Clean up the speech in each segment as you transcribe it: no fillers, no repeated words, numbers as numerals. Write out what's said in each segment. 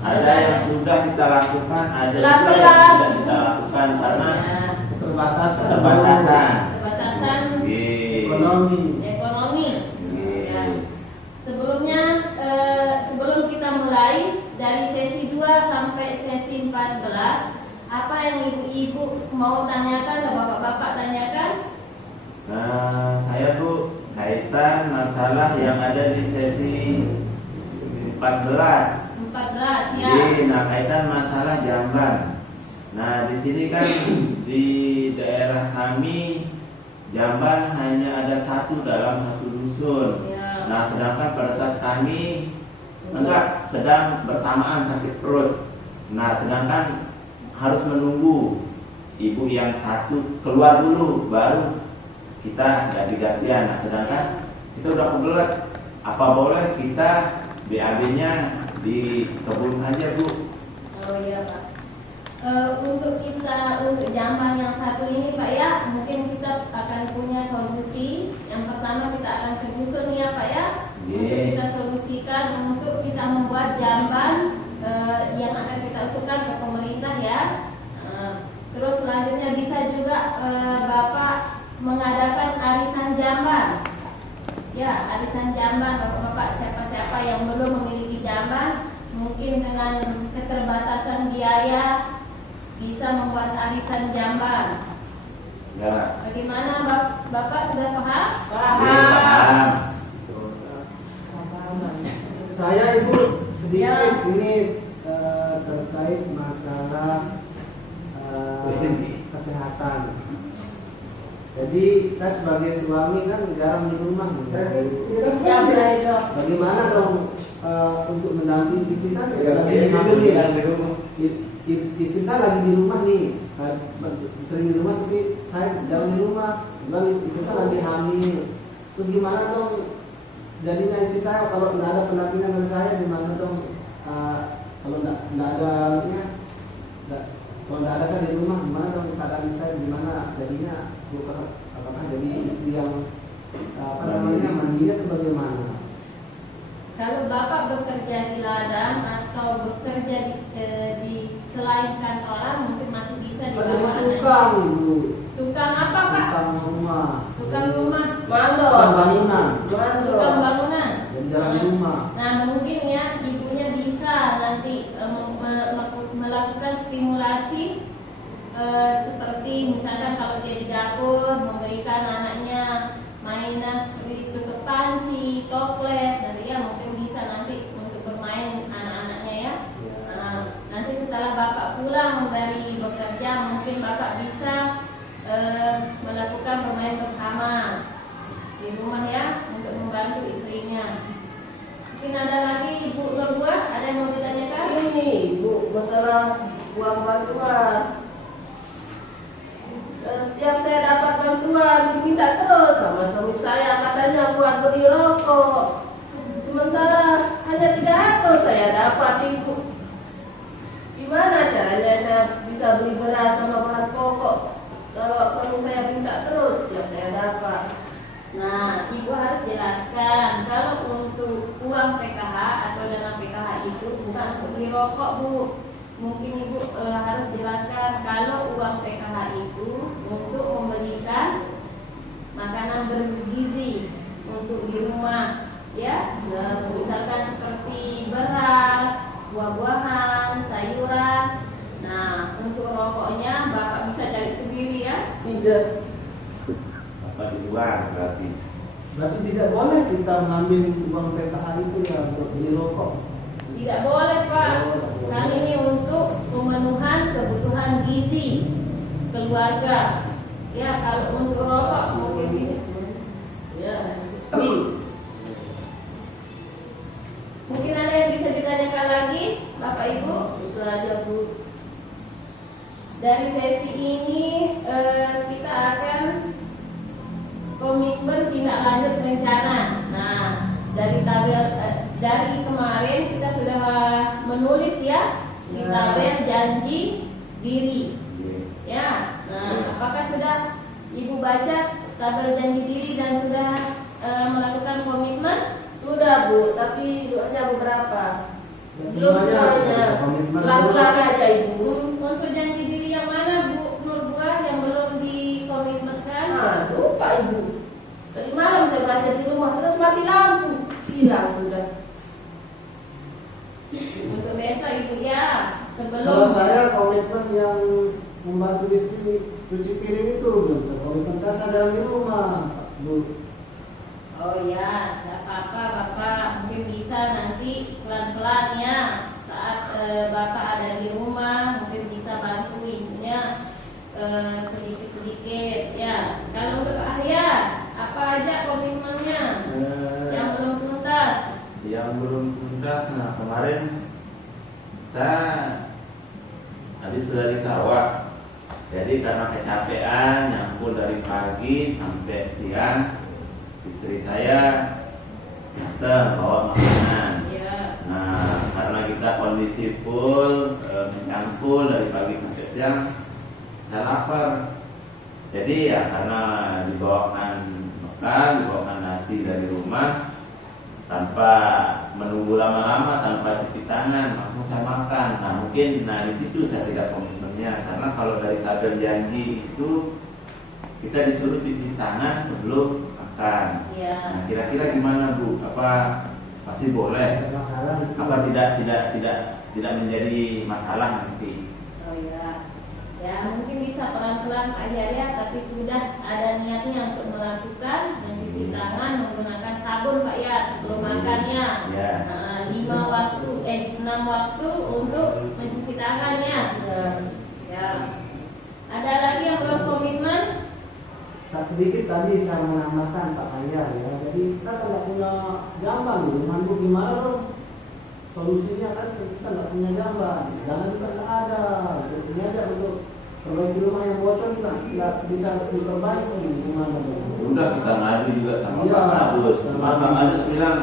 Ada yang sudah kita lakukan, ada juga Pelan-pelan. yang tidak kita lakukan karena Keterbatasan ekonomi. ekonomi. Ya. Sebelumnya sebelum kita mulai dari sesi 2 sampai sesi 14, apa yang ibu-ibu mau tanyakan atau bapak-bapak tanyakan? Nah, saya Bu kaitan masalah yang ada di sesi 14. 14 ya. Nah, kaitan masalah jamban. Nah, di sini kan di daerah kami jamban hanya ada satu dalam satu dusun. Ya. Nah, sedangkan pada saat kami sedang bersamaan sakit perut. Nah, sedangkan harus menunggu ibu yang satu keluar dulu, baru kita ganti-gantian. Nah, sedangkan kita udah kebelet, apa boleh kita BAB-nya di kebun aja Bu? Oh iya Pak. Untuk jamban yang satu ini Pak ya, mungkin kita akan punya solusi. Yang pertama kita akan ke dusun ya Pak ya. Untuk kita solusikan, untuk kita membuat jamban yang akan kita usulkan ke pemerintah ya. Terus selanjutnya bisa juga Bapak mengadakan arisan jamban. Ya, arisan jamban Bapak siapa-siapa yang belum memiliki jamban, mungkin dengan keterbatasan biaya bisa membuat arisan jamban. Ya. Bagaimana Bapak sudah paham? Paham. Saya Ibu sedikit Ya. ini terkait masalah kesehatan. Jadi saya sebagai suami kan jarang di rumah. Bagaimana dong untuk mendampingi istri kan lagi hamil nih. Istri saya lagi di rumah nih, sering di rumah tapi saya jarang di rumah. Istri saya lagi hamil. Terus gimana dong? Jadinya istri saya kalau nggak ada pendampingan dari saya gimana dong? Kalau nggak ada kalau nggak ada saya di rumah gimana dong keadaan saya gimana jadinya? Apakah jadi istri yang mandiri atau bagaimana? Kalau Bapak bekerja di ladang atau bekerja di selain kantoran, mungkin masih bisa dibawa Tukang Ibu. Tukang apa Pak? Tukang rumah. Tukang rumah. Tukang bangunan. Tukang bangunan. Yang jarang di rumah. Nah mungkin ya ibunya bisa nanti melakukan stimulasi seperti misalkan kalau dia di dapur memberikan anaknya mainan seperti tutup panci, toples, dan dia mungkin bisa nanti untuk bermain anak-anaknya ya. Nanti setelah Bapak pulang dari bekerja mungkin Bapak bisa melakukan bermain bersama di rumah ya untuk membantu istrinya. Mungkin ada lagi Ibu Nurbuah, ada yang mau ditanyakan? Ini Bu, masalah uang bantuan. Setiap saya dapat bantuan diminta terus sama suami saya, katanya buat beli rokok. Sementara hanya 300 saya dapat Ibu. Gimana caranya saya bisa beli beras sama bahan pokok kalau suami saya minta terus setiap saya dapat? Nah, Ibu harus jelaskan kalau untuk uang PKH atau dana PKH itu bukan untuk beli rokok Bu. Mungkin Ibu harus jelaskan kalau uang PKH itu untuk membelikan makanan bergizi untuk di rumah ya. Misalkan seperti beras, buah-buahan, sayuran. Nah, untuk rokoknya Bapak bisa cari sendiri ya. Tidak. Apa di luar berarti? Berarti tidak boleh kita mengambil uang PKH itu ya untuk beli rokok. Tidak boleh Pak. Kan ini untuk pemenuhan kebutuhan gizi keluarga. Ya, kalau untuk rokok mungkin bisa. Ya. Mungkin ada yang bisa ditanyakan lagi, Bapak Ibu? Itu aja Bu. Dari sesi ini kita akan komitmen tindak lanjut rencana. Nah, dari tabel dari kemarin kita sudah menulis ya di tabel janji diri. Ya. Nah, apakah sudah Ibu baca tabel janji diri dan sudah melakukan komitmen? Sudah Bu, tapi hanya beberapa. Belum semuanya. Pelan-pelan aja Ibu. Untuk janji diri yang mana Bu Nurbuah yang belum dikomitmenkan? Lupa Ibu. Tadi malam saya baca di rumah terus mati lampu. Hilang sudah. Untuk besok Ibu ya, sebelum Kalau saya komitmen yang membantu istri cuci piring itu belum komitmen saya dalam di rumah, Bu. Oh ya, nggak apa-apa Bapak, mungkin bisa nanti pelan-pelan ya. Saat Bapak ada di rumah, mungkin bisa bantu ibunya sedikit-sedikit ya. Kalau untuk Arya, apa aja komitmennya yang belum tuntas? Yang belum tuntas, nah kemarin saya habis dari sawah, jadi karena kecapean nyampul dari pagi sampai siang, istri saya datang bawa makanan. Ya. Nah karena kita kondisi full mencampur dari pagi sampai siang, saya lapar. Jadi ya karena dibawakan makan, dibawakan nasi dari rumah, tanpa menunggu lama-lama, tanpa cuci tangan, langsung saya makan. Nah mungkin, di situ saya tidak komitmennya, karena kalau dari kader janji itu kita disuruh cuci tangan sebelum makan. Ya. Nah kira-kira gimana Bu? Apa pasti boleh? Ada masalah itu. Apa tidak menjadi masalah nanti? Oh ya. Ya mungkin bisa pelan-pelan Pak Jaya, tapi sudah ada niatnya untuk melakukan mencuci tangan menggunakan sabun Pak ya sebelum makannya. Ya. 6 waktu untuk mencuci tangannya. Ya. Ada lagi yang belum komitmen? Sedikit tadi saya menambahkan Pak Ayah ya. Jadi saya tidak punya gambar nih, rumahku gimana dong? Solusinya kan kita nggak punya gambar, jangan juga nggak ada. Terus ini aja untuk perbaiki rumah yang bocor kita nggak bisa diperbaiki gimana dong? Udah kita ngadu juga sama Iya, Pak Adus. sama Pak Adus bilang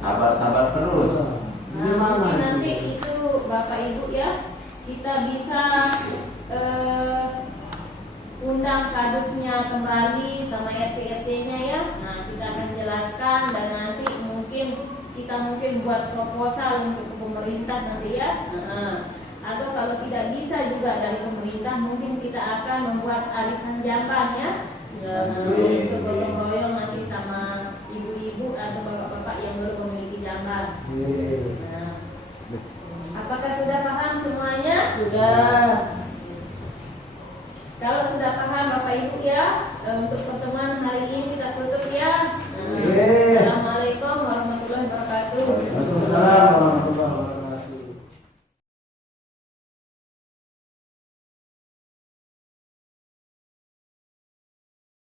sabar-sabar terus. Nah, mungkin nanti itu Bapak Ibu ya, kita bisa undang kadusnya kembali sama RT-RT-nya ya. Nah, kita akan jelaskan dan nanti kita buat proposal untuk ke pemerintah nanti ya. Atau kalau tidak bisa juga dari pemerintah, mungkin kita akan membuat arisan jamban ya. Untuk gotong royong nanti sama ibu-ibu atau bapak-bapak yang belum memiliki jamban. Nah, apakah sudah paham semuanya? Sudah.